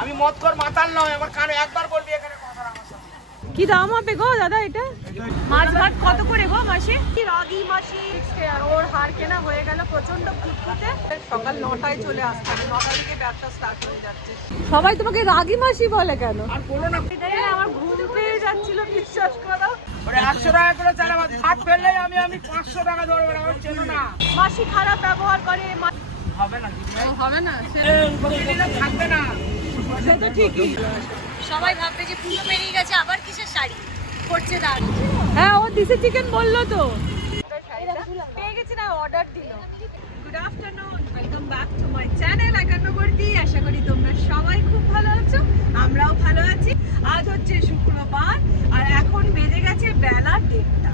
আমি মদ কর মাতাল নয় আমার কানে একবার বলবি এখানে কথা কি দাম হবে গো দাদা এটা? মাছ ভাত কত করে গো মাসি? কি রাগি মাসি। আর ওর হার কেনা হয়ে গেল প্রচণ্ড ফুটফুটে। সকাল নটায় চলে আসতে হবে নটা থেকে ব্যবসা স্টার্ট হয়ে যাচ্ছে। সবাই তোমাকে রাগি মাসি বলে কেন? আর বলো না। আমার ঘুম পেয়ে যাচ্ছিল বিশ্বাস করো। ওরে একশো টাকা করে চাল আমার ভাত ফেললেই আমি আমি পাঁচশো টাকা ধরবো না আমার চেনো না। মাসি খারাপ ব্যবহার করে হবে না হবে না থাকবে না। সবাই ভাববে যে পুজো পেরিয়ে গেছে আবার কিসের শাড়ি? করছে দাঁড় হ্যাঁ ও দিশি চিকেন বলল তো। পেয়ে গেছি না অর্ডার দিল। Good afternoon welcome back to my channel একান্নবর্তী। আশা করি তোমরা সবাই খুব ভালো আছো আমরাও ভালো আছি। আজ হচ্ছে শুক্রবার আর এখন বেজে গেছে বেলা দেড়টা।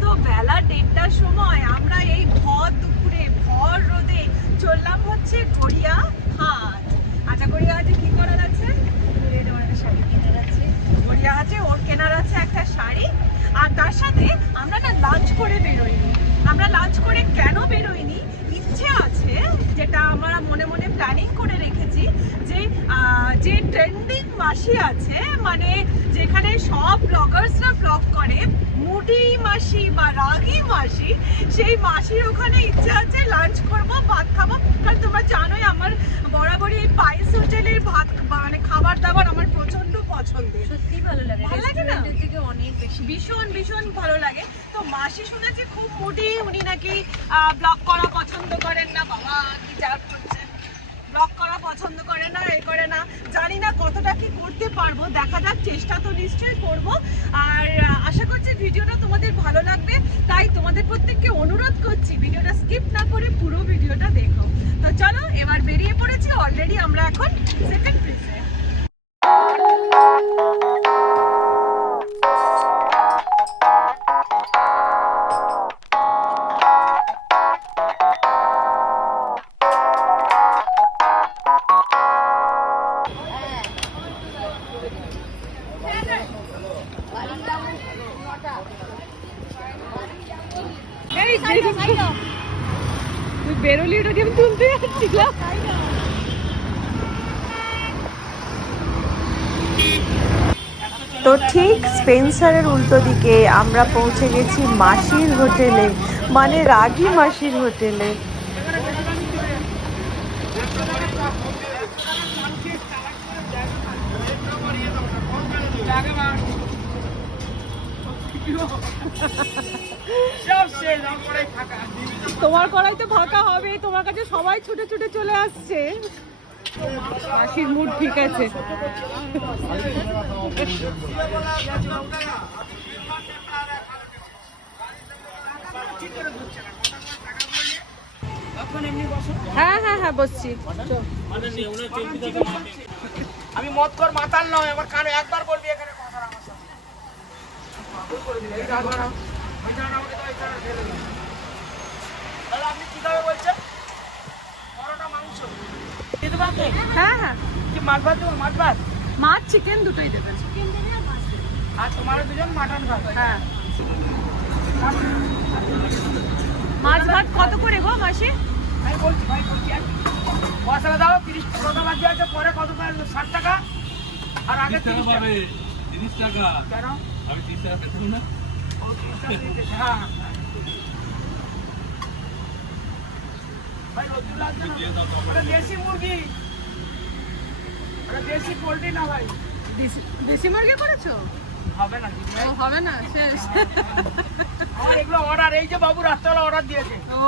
তো বেলা দেড়টার সময় আমরা এই ভর দুপুরে ভর রোদে চললাম হচ্ছে গড়িয়া হাট আচ্ছা গড়িয়া হাটে কি করার আছে? শাড়ি কেনার আছে। গড়িয়া আছে, ওর কেনার আছে একটা শাড়ি। আর তার সাথে আমরা না লাঞ্চ করে বেরোইনি। আমরা লাঞ্চ করে কেন বেরোইনি? ইচ্ছে আছে, যেটা আমরা মনে মনে প্ল্যানিং করে রেখেছি যে যে ট্রেন্ডিং মাসি আছে মানে যেখানে সব ব্লগার্সরা ব্লগ করে, মুডি মাসি বা রাগি মাসি সেই মাসির ওখানে ইচ্ছে আছে লাঞ্চ করব ভাত খাব। কারণ তোমরা জানোই আমার বরাবরই এই পায়েস হোটেলের ভাত মানে খাবার দাবার আমার প্রচণ্ড পছন্দের। সত্যি ভালো লাগে ভালো লাগে না? থেকে অনেক বেশি। ভীষণ ভীষণ ভালো লাগে। তো মাসি শুনেছি খুব মুডি উনি নাকি ব্লগ করা পছন্দ করেন না। বাবা কি যা করছে ব্লগ করা পছন্দ করে না এ করে না। জানি না কতটা কি করতে পারব। দেখা যাক চেষ্টা তো নিশ্চয়ই করব। আর আশা করছি ভিডিওটা তোমাদের ভালো লাগবে। তাই তোমাদের প্রত্যেককে অনুরোধ করছি ভিডিওটা স্কিপ না করে পুরো ভিডিওটা দেখো। তো চলো, এবার বেরিয়ে পড়েছি। অলরেডি আমরা এখন সেকেন্ড প্লেসে স্পেন্সারের উল্টো দিকে আমরা পৌঁছে গেছি মাসির হোটেলে মানে রাগি মাসির হোটেলে। তোমার কড়াই তো ফাঁকা হবে, তোমার কাছে সবাই ছুটে ছুটে চলে আসছে। মাসির মুড ঠিক আছে। হ্যাঁ হ্যাঁ হ্যাঁ বসছি। আমি মদ কর মাতাল নয়, আমার কানে একবার বলবি এখানে কথা আমার সাথে এই দাঁড়াও, দাঁড়াও। ওই দাঁড়াও, আমাকে দাও, এই দাঁড়াও, ঢেলে দাও। তাহলে আপনি কীভাবে বলছেন পরোটা মাংস দিতে পারবে হ্যাঁ হ্যাঁ। মাছ ভাত দেবো মাছ ভাত মাছ চিকেন দুটোই দেবেন। আর তোমার দুজন মাটন ভাত। হ্যাঁ। মাছ ভাত কত করে গো মাসি? আমি বলছি ভাই বলছি মশলা দাও তিরিশ টাকা বাকি আছে পরে কত পাই ষাট টাকা? আর আগে তিরিশ টাকা তিরিশ টাকা। কেন? আমি তিরিশ টাকা পেতাম না। ও তিরিশ টাকা হ্যাঁ ভাই রোদ্দুর লাগছে না? দিয়ে দাও তো ওটা দেশি মুরগি। দেশি পোলট্রি না ভাই দেশি মুরগি করেছ হবে না হবে না শেষ আমার এগুলো অর্ডার এই যে বাবু রাত্রেবেলা অর্ডার দিয়েছে ও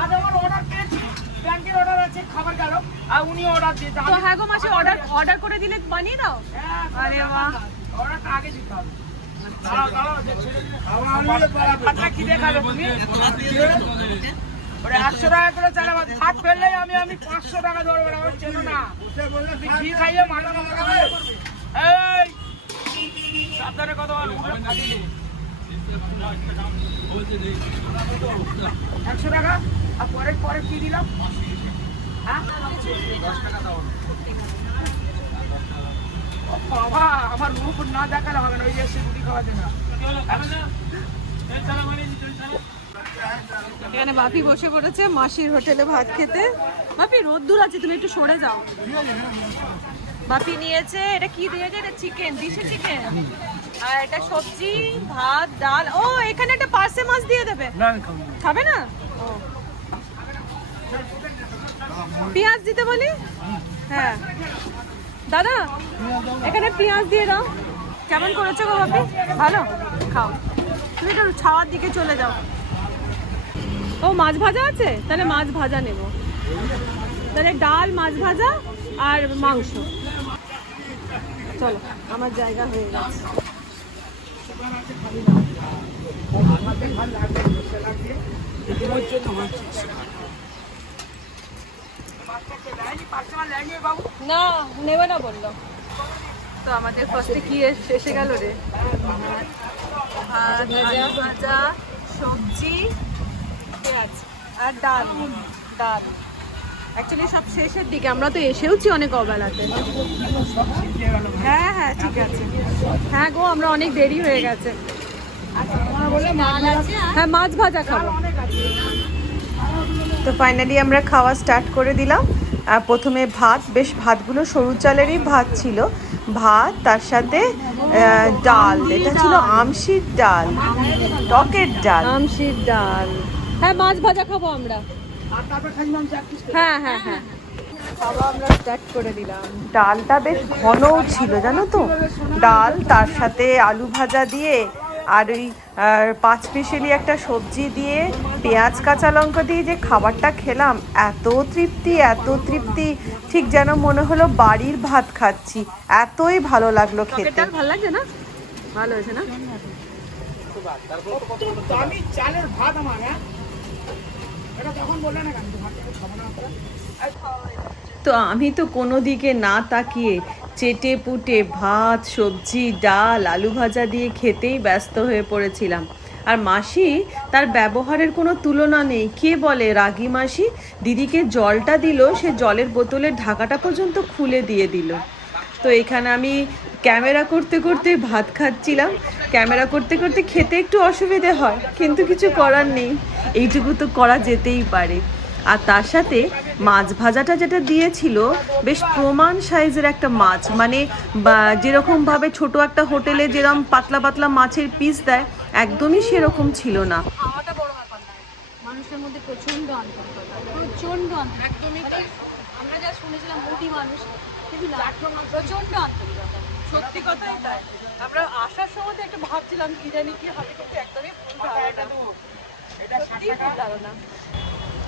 আজ আমার অর্ডার পেয়েছি ব্যাংকের অর্ডার আছে খাবার গেল আর উনি অর্ডার দিয়েছে তো হ্যাঁ গো মাসি অর্ডার অর্ডার করে দিলে বানিয়ে দাও আরে বাহ। অর্ডারটা আগে দিতে হবে দাঁড়াও, দাঁড়াও, ছেড়ে কি দেখাবে তুমি? একশো টাকা করে চাল ভাত ফেললেই আমি আমি পাঁচশো টাকা ধরবো না চেনো না। ঘি খাইয়ে। একশো টাকা? আর পরে পরে কি দিলাম? হ্যাঁ? বাবা, আমার মুখ না দেখালে হবে না, ওই যে রুটি খাওয়াতে না। এখানে বাপি বসে পড়েছে মাসির হোটেলে ভাত খেতে। বাপি রোদ্দুর আছে তুমি একটু সরে যাও। বাপি নিয়েছে এটা কি দিয়েছে এটা চিকেন দিশে চিকেন আর এটা সবজি ভাত ডাল। ও এখানে একটা পার্সে মাছ দিয়ে দেবে। খাবে না। পেঁয়াজ দিতে বলি? হ্যাঁ। দাদা এখানে পেঁয়াজ দিয়ে দাও। কেমন করেছ গো বাপি? ভালো? খাও। তুমি একটু ছাওয়ার দিকে চলে যাও। ও, মাছ ভাজা আছে? তাহলে মাছ ভাজা নেব। তাহলে ডাল, মাছ ভাজা আর মাংস। চলো, আমার জায়গা হয়ে গেছে। না না তো আমাদের ফার্স্টে কি এস- রে? ভাজা, সবজি পেঁয়াজ আর ডাল ডাল। অ্যাকচুয়ালি সব শেষের দিকে, আমরা তো এসেওছি অনেক অবেলাতে। হ্যাঁ হ্যাঁ ঠিক আছে। হ্যাঁ গো, আমরা অনেক দেরি হয়ে গেছে। হ্যাঁ মাছ ভাজা খাব। তো ফাইনালি আমরা খাওয়া স্টার্ট করে দিলাম। আর প্রথমে ভাত, বেশ ভাতগুলো সরু চালেরই ভাত ছিল। ভাত, তার সাথে ডাল। এটা ছিল আমশির ডাল, টকের ডাল। আমশির ডাল। হ্যাঁ মাছ ভাজা খাব আমরা। হ্যাঁ হ্যাঁ হ্যাঁ। খাওয়া আমরা স্টার্ট করে দিলাম। ডালটা বেশ ঘনও ছিল জানো তো? ডাল তার সাথে আলু ভাজা দিয়ে আর ওই আর পাঁচ পিসেলি একটা সবজি দিয়ে পেঁয়াজ কাঁচা লঙ্কা দিয়ে যে খাবারটা খেলাম এত তৃপ্তি এত তৃপ্তি। ঠিক যেন মনে হলো বাড়ির ভাত খাচ্ছি। এতই ভালো লাগল খেতে। ভালো লাগছে না? ভালো হয়েছে না? তো আমি তো কোনো দিকে না তাকিয়ে চেটে পুটে ভাত, সবজি, ডাল, আলু ভাজা দিয়ে খেতেই ব্যস্ত হয়ে পড়েছিলাম। আর মাসি, তার ব্যবহারের কোনো তুলনা নেই। কে বলে, রাগী মাসি? দিদিকে জলটা দিল, সে জলের বোতলের ঢাকাটা পর্যন্ত খুলে দিয়ে দিল। তো এখানে আমি ক্যামেরা করতে করতে ভাত খাচ্ছিলাম। ক্যামেরা করতে করতে খেতে একটু অসুবিধে হয় কিন্তু কিছু করার নেই। এইটুকু তো করা যেতেই পারে। আর তার সাথে মাছ ভাজাটা যেটা দিয়েছিল বেশ প্রমাণ সাইজের একটা মাছ। মানে বা- যেরকমভাবে ছোট একটা হোটেলে যেরকম পাতলা পাতলা মাছের পিস দেয় একদমই সেরকম ছিল না। মানুষের মধ্যে প্রচণ্ড প্রচণ্ড। একদমই আমরা যা শুনেছিলাম মোটি মানুষ না প্রচণ্ড আন্তরিকতা। সত্যি কথাই তাই। আমরা আসার সময় তো একটু ভাবছিলাম কি জানি কি হবে কিন্তু একদমই ধারণা। সত্যি ভুল ধারণা।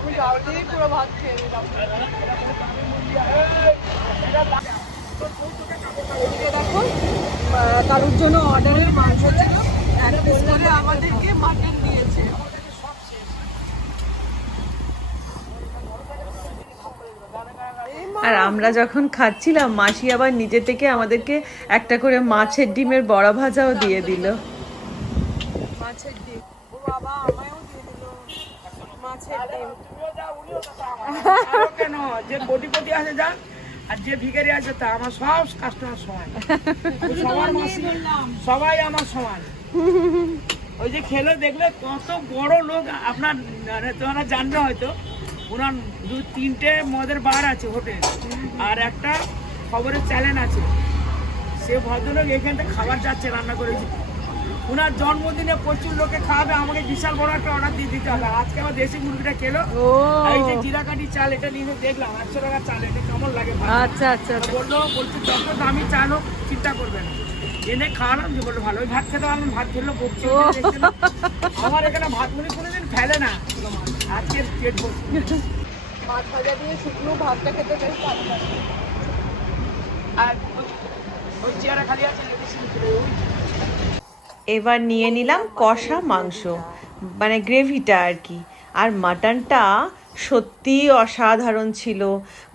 আমি গাও দিয়ে পুরো ভাত খেয়ে নিলাম। দেখো কারোর জন্য অর্ডারের মাংস ছিল। এক পিস করে আমাদেরকে মাটন দিয়েছে আর আমরা যখন খাচ্ছিলাম মাসি আবার নিজে থেকে আমাদেরকে একটা করে মাছের ডিমের বড়া ভাজাও দিয়ে দিল। মাছের ডিম? ও বাবা আমায়ও দিয়ে দিল। মাছের ডিম। তুমিও যাও, উনিও তো যাও। আরও কেন? যে কোটিপতি আছে যা আর যে ভিখারি আছে তা আমার সব কাস্টমার সমান। সবার মাসি সবাই আমার সমান। ওই যে খেলে দেখলে কত বড় লোক আপনার মানে তোমরা জানবে হয়তো। ওনার দু তিনটে মদের বার আছে হোটেল আর একটা খবরের চ্যানেল আছে। সে ভদ্রলোক এখানটা খাবার যাচ্ছে রান্না করেছে। ওনার জন্মদিনে প্রচুর লোকে খাওয়াবে আমাকে বিশাল বড় একটা অর্ডার দিয়ে দিতে হবে। আজকে আমার দেশি মুরগিটা খেলো। এই যে জিরাকাঠি চাল এটা নিয়ে দেখলাম একশো টাকা চাল এটা কেমন লাগে আচ্ছা আচ্ছা আচ্ছা। বলল বলছে যত দামি চাল হোক চিন্তা করবে না। এনে খাওয়ালাম যে বলল ভালো ওই ভাত খেতে পারলাম ভাত খেলো বকছে আমার এখানে ভাত মুড়ি কোনোদিন ফেলে না। আজকে পেট মাছ ভাজা দিয়ে শুকনো ভাতটা খেতে বেশ ভালো লাগে। আর ওই- ওই খালি আছে এবার নিয়ে নিলাম কষা মাংস মানে গ্রেভিটা আর কি। আর মাটনটা সত্যি অসাধারণ ছিল।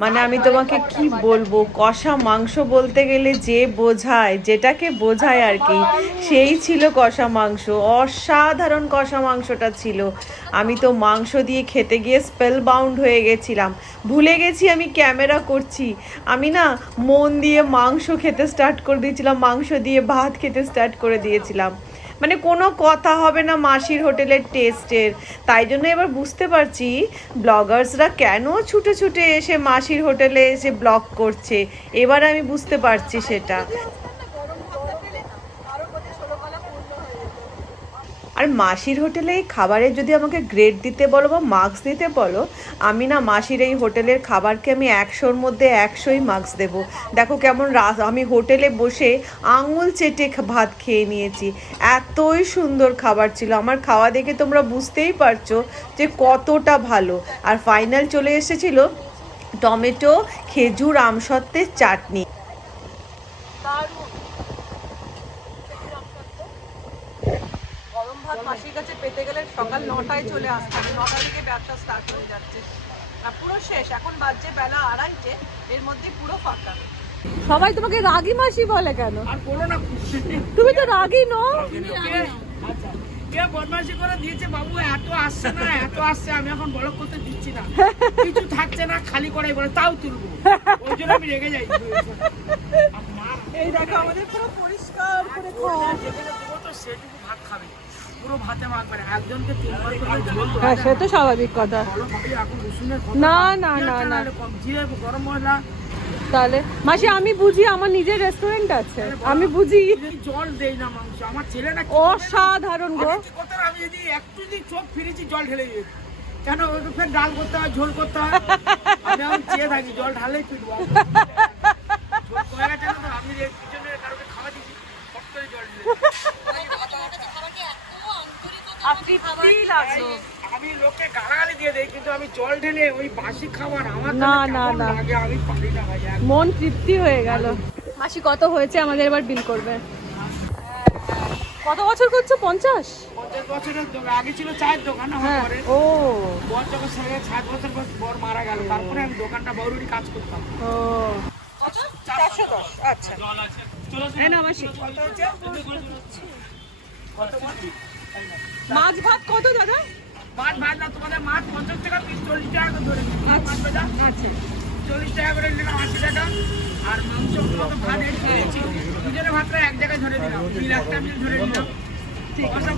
মানে আমি তোমাকে কি বলব, কষা মাংস বলতে গেলে যে বোঝায়, যেটাকে বোঝায় আর কি, সেই ছিল কষা মাংস। অসাধারণ কষা মাংসটা ছিল। আমি তো মাংস দিয়ে খেতে গিয়ে স্পেল বাউন্ড হয়ে গেছিলাম। ভুলে গেছি আমি ক্যামেরা করছি। আমি না মন দিয়ে মাংস খেতে স্টার্ট করে দিয়েছিলাম, মাংস দিয়ে ভাত খেতে স্টার্ট করে দিয়েছিলাম। মানে কোনো কথা হবে না মাসির হোটেলের টেস্টের। তাই জন্য এবার বুঝতে পারছি ব্লগার্সরা কেন ছুটে ছুটে এসে মাসির হোটেলে এসে ব্লগ করছে। এবার আমি বুঝতে পারছি সেটা গরম ভাতটা পেলে না আরও বোধহয় ষোলো কলা পূর্ণ হয়ে যেত আর মাসির হোটেলে এই খাবারের যদি আমাকে গ্রেড দিতে বলো বা মার্কস দিতে বলো, আমি না মাসির এই হোটেলের খাবারকে আমি একশোর মধ্যে একশোই মার্কস দেবো। দেখো কেমন রাস আমি হোটেলে বসে আঙুল চেটে ভাত খেয়ে নিয়েছি। এতই সুন্দর খাবার ছিল। আমার খাওয়া দেখে তোমরা বুঝতেই পারছ যে কতটা ভালো। আর ফাইনাল চলে এসেছিল টমেটো, খেজুর, আমসত্ত্বের চাটনি দারুণ গরম ভাত মাসির কাছে পেতে গেলে সকাল নটায় চলে আসতে হবে। নটা থেকে ব্যবসা স্টার্ট হয়ে যাচ্ছে। পুরো শেষ এখন বাজছে বেলা আড়াইটে। এর মধ্যে পুরো ফাঁকা। সবাই তোমাকে রাগি মাসি বলে কেন? আর বলো না তুমি তো রাগি নো আচ্ছা। কে বদমাশি করে দিয়েছে বাবু? এত আসছে না এত আসছে আমি এখন বলক করতে দিচ্ছি না। কিছু থাকছে না খালি করে বলে তাও তুলবো। ওই জন্য আমি রেগে যাই। এই দেখো আমাদের পুরো পরিষ্কার করে খাওয়া। যেখানে দেবো তো সেটুকু ভাত খাবে। পুরো ভাতে মাখবে না একজনকে তিনবার করে ঝোল হ্যাঁ সে তো স্বাভাবিক কথা। না। এখন রসুনের না, না, না, না। কম জিরে গরম মশলা তাহলে মাসি আমি বুঝি আমার নিজের রেস্টুরেন্ট আছে। আমি বুঝি। জল দেই না মাংস আমার ছেলে না অসাধারণ গো। আমি? আমি যদি একটু যদি চোখ ফিরেছি জল ঢেলে দিই কেন ওকে ফের ডাল করতে হয় ঝোল করতে হয়? আমি এখন চেয়ে থাকি জল ঢালেই পিটবো। ঝোল গেছে না আমি এর পিছনে কারোকে খাওয়া দিচ্ছি ফট করে জল ঢেলে দিই। আর তৃপ্তি আমি গালাগালি দিয়ে দেই কিন্তু আমি জল ঢেলে ওই বাসি খাবার আমার না, না, না। আমি পারি না ভাই মন তৃপ্তি হয়ে গেল। মাসি কত হয়েছে? আমাদের এবার বিল করবে। কত বছর করছ? পঞ্চাশ? পঞ্চাশ বছরের দোকান আগে ছিল চায়ের দোকান আমার হ্যাঁ ঘরে। ও। বর যখন ছেড়ে সাত বছর পর বর মারা গেল। তারপরে আমি দোকানটা বৌরুরি কাজ করতাম। ও। চারশো দশ আচ্ছা। না মাসি। কত হচ্ছে কত? মাছ ভাত কত দাদা? মাছ ভাত না তোমাদের মাছ পঞ্চাশ টাকা পিস চল্লিশ টাকা করে ধরে নিচ্ছি। মাছ ভাজা আচ্ছা। চল্লিশ টাকা করে নিলাম আশি টাকা। আর মাংস মতো ভাত। এড করেছি দুজনে ভাতটা এক জায়গায় ধরে দিলাম। বিল একটা মিল ধরে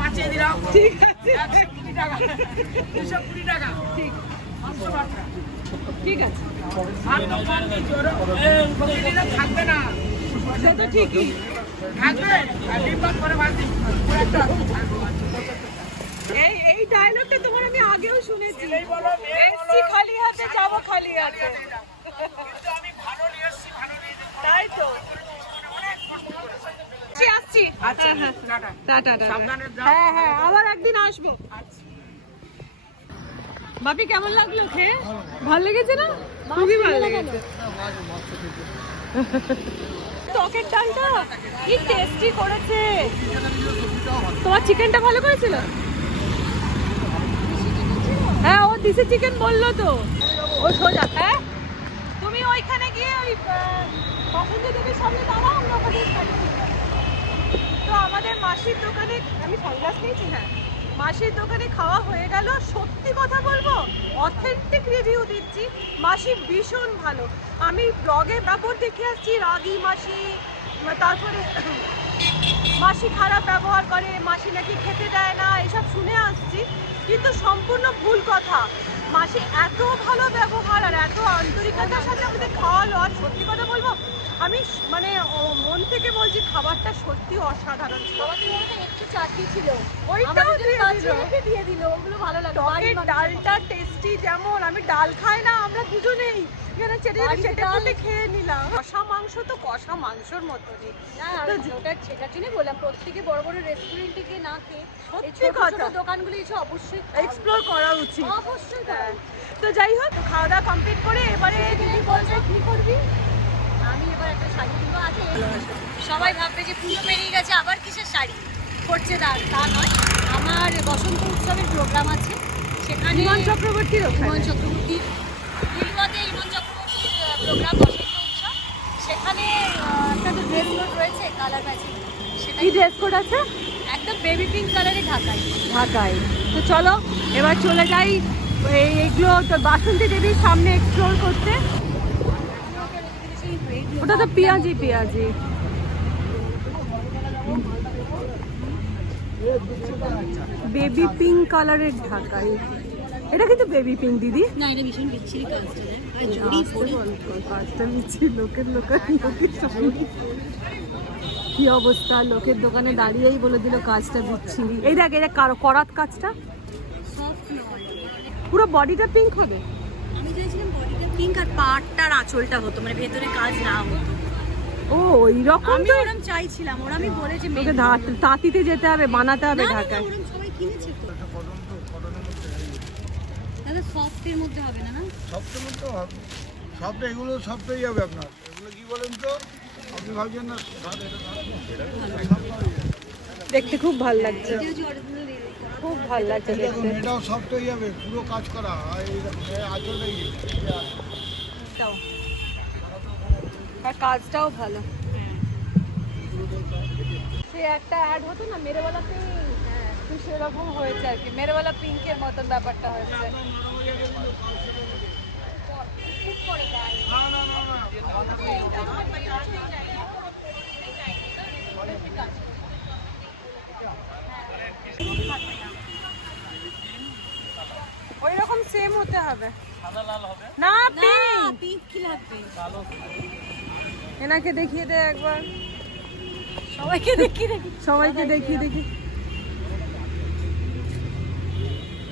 বাঁচিয়ে দিলাম। ঠিক আছে। একশো কুড়ি টাকা। দুশো কুড়ি টাকা। ঠিক। মাংস ভাতটা ঠিক আছে। ভাত তো কম দিচ্ছি ওরা থাকবে না। সে তো ঠিকই। থাকবে? আর ডিম ভাত করে ভাত দিই একটা এই এই ডায়লগটা তোমার আমি আগেও শুনেছি। এসছি খালি হাতে যাব খালি হাতে। কিন্তু আমি ভালো নিয়ে এসেছি ভালো নিয়ে তাই তো। আসছি, আসছি। আচ্ছা হ্যাঁ, টাটা। টাটা টাটা হ্যাঁ হ্যাঁ আবার একদিন আসব। আচ্ছা। বাপি কেমন লাগল খেয়ে? ভালো লেগেছে না? খুবই ভালো লেগেছে। টকের ডালটা? কি টেস্টি করেছে। তোমার চিকেনটা ভালো করেছিল হ্যাঁ ও দিশি চিকেন বলল তো। ও সোজা হ্যাঁ? তুমি ওইখানে গিয়ে ওই পছন্দ দেবীর সামনে দাঁড়াও, আমরা ওখানে তো আমাদের মাসির দোকানে, আমি সানগ্লাস নিয়েছি হ্যাঁ? মাসির দোকানে খাওয়া হয়ে গেল। সত্যি কথা বলব অথেন্টিক রিভিউ দিচ্ছি। মাসি ভীষণ ভালো। আমি ব্লগে ব্যাপার দেখে আসছি, রাগি মাসি, তারপরে মাসি খারাপ ব্যবহার করে, মাসি নাকি খেতে দেয় কিন্তু সম্পূর্ণ ভুল কথা। মাসি এত ভালো ব্যবহার আর এত আন্তরিকতার সাথে আমাদের খাওয়ালো আর সত্যি কথা বলব? আমি মানে মন থেকে বলছি খাবারটা সত্যি অসাধারণ ছিল। একটু চাটনি ছিল। ওইটাও দিয়ে দিল। ওগুলো ভালো লাগে ডালটা টেস্টি যেমন আমি ডাল খাই না আমরা দুজনেই। এখানে চেটে চেটে পুটে খেয়ে নিলাম। কষা মাংস তো কষা মাংসর মতনই না আমি ওটা সেটার জন্যই বললাম প্রত্যেকে বড় বড় রেস্টুরেন্টে গিয়ে না খেয়ে সত্যি কথা। দোকানগুলো এসে অবশ্যই এক্সপ্লোর করা উচিত। অবশ্যই হ্যাঁ। তো যাই হোক খাওয়া দাওয়া কমপ্লিট করে এবারে দিদি বলছে কি করবি? আমি এবার একটা শাড়ি কিনবো। আছে সবাই ভাববে যে পুজো পেরিয়ে গেছে আবার কিসের শাড়ি? করছে তা তা নয়। আমার বসন্ত উৎসবের প্রোগ্রাম আছে। সেখানে ইমন চক্রবর্তীর চক্রবর্তীর চক্রবর্তীর প্রোগ্রাম বসন্ত উৎসব সেখানে একটা তো ড্রেস কোড রয়েছে কালার ম্যাচিং সেটাই কি ড্রেস কোড আছে? একদম বেবি পিঙ্ক কালারে ঢাকায় ঢাকায় তো চলো এবার চলে যাই। এই এইগুলো তো বাসন্তী দেবীর সামনে এক্সপ্লোর করতে। ওটা তো পেঁয়াজি পেঁয়াজি। বেবি পিঙ্ক কালারের ঢাকা এই। এটা কিন্তু বেবি পিঙ্ক দিদি। না এটা ভীষণ বিচ্ছিরি কাজটা আর জড়ি পরে কাজটা নিচ্ছি লোকের কি অবস্থা? লোকের দোকানে দাঁড়িয়েই বলে দিল কাজটা বিচ্ছিরি। এই দেখ এটা কার- করাত কাজটা। পুরো বডিটা পিঙ্ক হবে? আমি চাইছিলাম বডিটা পিঙ্ক আর পাটটার আঁচলটা হতো মানে ভেতরে কাজ না হতো। ও ওই রকম আমি চাইছিলাম ওরা আমি বলেছি তাঁতিতে যেতে হবে বানাতে হবে ঢাকায়। সবাই কিনেছে তো। দাদা সফটের মধ্যে হবে না না? সবটা তো হবে। সবটা এগুলো সবটাই যাবে আপনার। এগুলো কি বলেন তো? আপনি ভাবছেন না? দেখতে খুব ভালো লাগছে। খুব ভালো লাগছে দেখতে। এটাও সবটাই যাবে পুরো কাজ করা। এই আঁচলটাই আর কাজটাও ভালো। সে একটা অ্যাড হতো না মেরেওয়ালা পিঙ্ক তো সেরকম হয়েছে আর কি। মেরেওয়ালা পিঙ্কের মতন ব্যাপারটা হয়েছে। ওই রকম সেম হতে হবে। না পিঙ্ক পিঙ্ক কি লাগবে এনাকে দেখিয়ে দে একবার। সবাইকে দেখি দেখি সবাইকে দেখিয়ে দেখি।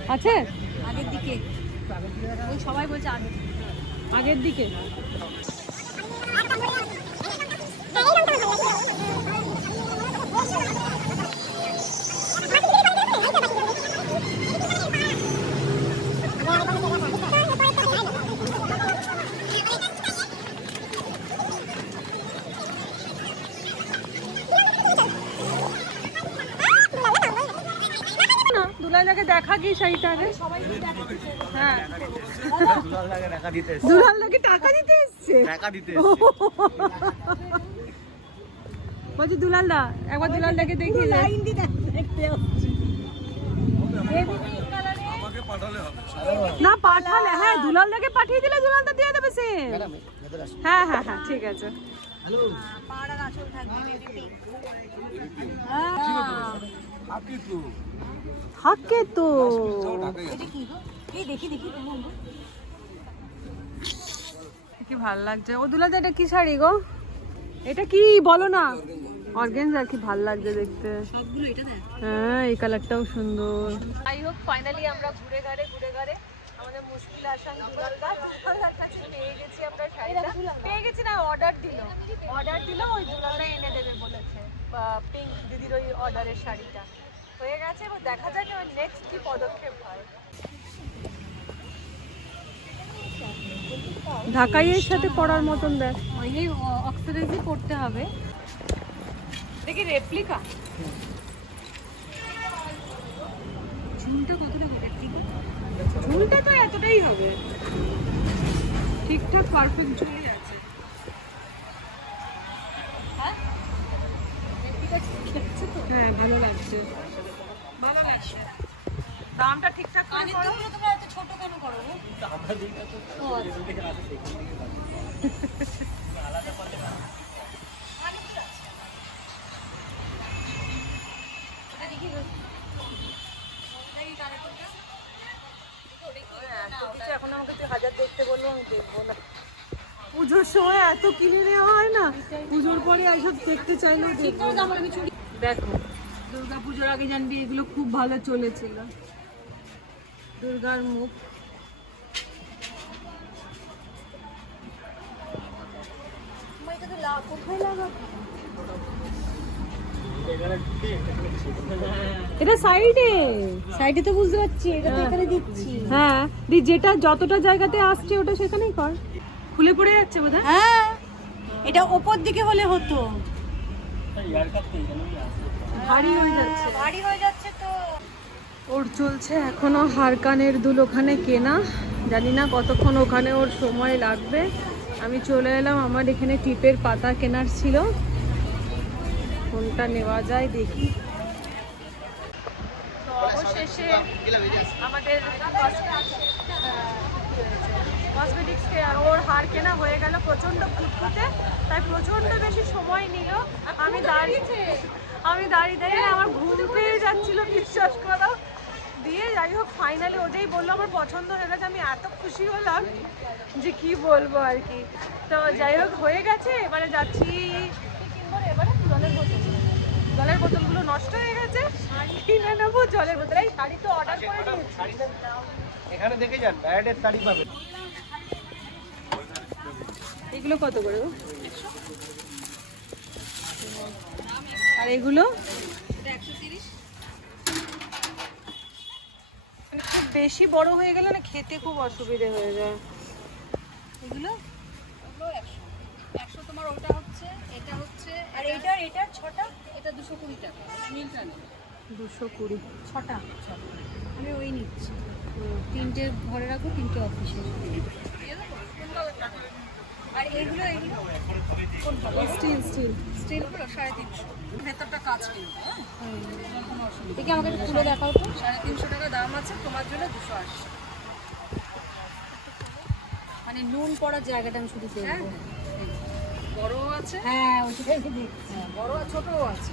আছে? আগের দিকে। ওই সবাই বলছে আগে আগের দিকে? দেখা কি শাড়িটা আগে হ্যাঁ। দুলালদাকে টাকা দিতে এসছে? টাকা দিতে বলছি দুলালদা একবার দুলালদাকে দেখিয়ে দে। না পাঠালে হ্যাঁ দুলালদাকে পাঠিয়ে দিলে দুলালদা দিয়ে দেবে সে। হ্যাঁ হ্যাঁ হ্যাঁ ঠিক আছে। পাড়ার আঁচল থাকবে আপনি তো থাকে তো। এটা কি গো এই দেখি দেখি কি ভালো লাগছে? ও এটা কি শাড়ি গো? এটা কি? বলো না। অর্গেনজা কি ভালো লাগছে দেখতে। সবগুলো এটা দেখ হ্যাঁ এই কালারটাও সুন্দর। যাই হোক ফাইনালি আমরা ঘুরে ঘাড়ে ঘুরে ঘাড়ে আমাদের মুশকিল আসান পেয়ে গেছি আমরা শাড়িটা। পেয়ে গেছি না অর্ডার দিল। অর্ডার দিল ওই এনে দেবে বলেছে। পিঙ্ক দিদির ওই অর্ডারের শাড়িটা। হয়ে গেছে এবার দেখা যাক এবার নেক্সট কি পদক্ষেপ হয়। ঢাকাইয়ের সাথে পড়ার মতন দেখ ওই অক্সিডেন্সই করতে হবে। দেখি রেপ্লিকা ঝুমটা কতটা হবে? ঠিক ঝুলটা তো এতটাই হবে। ঠিকঠাক পারফেক্ট ঝুলই আছে হ্যাঁ ভালো লাগছে। দামটা ঠিকঠাক করে করো। তোমরা এত ছোট কেন করো কিছু এখন আমাকে তুই হাজার দেখতে বলব আমি দেখব না পুজোর সময় এত কিনে নেওয়া হয় না। পুজোর পরে এইসব দেখতে চাইলেও দেখব। তো দেখো দুর্গা পুজোর আগে জানবি এগুলো খুব ভালো চলেছিল। দুর্গার মুখ। এটা সাইডে। সাইডে তো বুঝতে পারছি এটা তো এখানে দিচ্ছি। হ্যাঁ দি যেটা যতটা জায়গাতে আসছে ওটা সেখানেই কর। খুলে পড়ে যাচ্ছে বোধ হ্যাঁ এটা ওপর দিকে হলে হতো। ভারী হয়ে যাচ্ছে। ভারী হয়ে যাচ্ছে তো। ওর চলছে এখনও হারকানের দুল ওখানে কেনা। জানি না কতক্ষণ ওখানে ওর সময় লাগবে। আমি চলে এলাম আমার এখানে টিপের পাতা কেনার ছিল। কোনটা নেওয়া যায় দেখি। অবশেষে আমাদের কসমেটিক্স ওর হার কেনা হয়ে গেল প্রচণ্ড ফুটফুটে। তাই প্রচণ্ড বেশি সময় নিল। আমি দাঁড়িয়ে আমি দাঁড়িয়ে দাঁড়িয়ে আমার ঘুম পেয়ে যাচ্ছিল বিশ্বাস করো। দিয়ে যাই হোক ফাইনালি ওটাই বলল আমার পছন্দ হয়ে গেছে আমি এত খুশি হলাম যে কি বলব আর কি। তো যাই হোক হয়ে গেছে এবারে যাচ্ছি এবারে জলের বোতল। জলের বোতলগুলো নষ্ট হয়ে গেছে কিনে নেব জলের বোতল। এই শাড়ি তো অর্ডার করে দিয়েছি। এখানে দেখে যান ব্যারেটের শাড়ি পাবেন। এগুলো কত করে গো? আর এগুলো? মানে খুব বেশি বড় হয়ে গেলে না খেতে খুব অসুবিধে হয়ে যায়। এগুলো? একশো। তোমার ওটা হচ্ছে এটা হচ্ছে আর এটার ছটা? এটা দুশো কুড়ি টাকা। নীলটা দুশো কুড়ি। ছটা? আমি ওই নিচ্ছি। তিনটে ঘরে রাখো তিনটে অফিসে। আর এগুলো এগুলো? Still still. স্টিলগুলো সাড়ে তিনশো। ভেতরটা কাজ কিন্তু দেখি আমাকে একটু খুলে দেখাও তো। সাড়ে তিনশো টাকা দাম আছে তোমার জন্য দুশো আশি। মানে নুন পড়ার জায়গাটা আমি শুধু দেখব। বড় আছে। হ্যাঁ ওইটাই দেখছি বড় আর ছোটও আছে।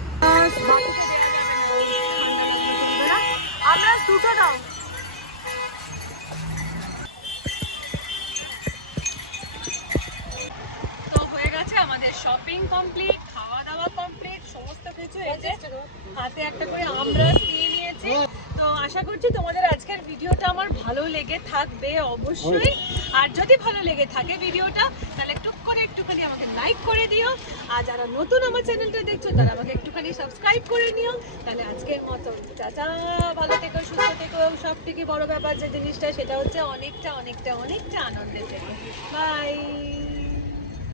শপিং কমপ্লিট খাওয়া দাওয়া কমপ্লিট সমস্ত কিছু যে হাতে একটা করে আমরা নিয়ে নিয়েছি। তো আশা করছি তোমাদের আজকের ভিডিওটা আমার ভালো লেগে থাকবে অবশ্যই। আর যদি ভালো লেগে থাকে ভিডিওটা, তাহলে টুক করে একটুখানি আমাকে লাইক করে দিও। আর যারা নতুন আমার চ্যানেলটা দেখছ, তারা আমাকে একটুখানি সাবস্ক্রাইব করে নিও। তাহলে আজকের মতন। চাচা ভালো থেকো, সুস্থ থেকো। সব থেকে বড় ব্যাপার যে জিনিসটা, সেটা হচ্ছে অনেকটা অনেকটা অনেকটা আনন্দের থেকো বাই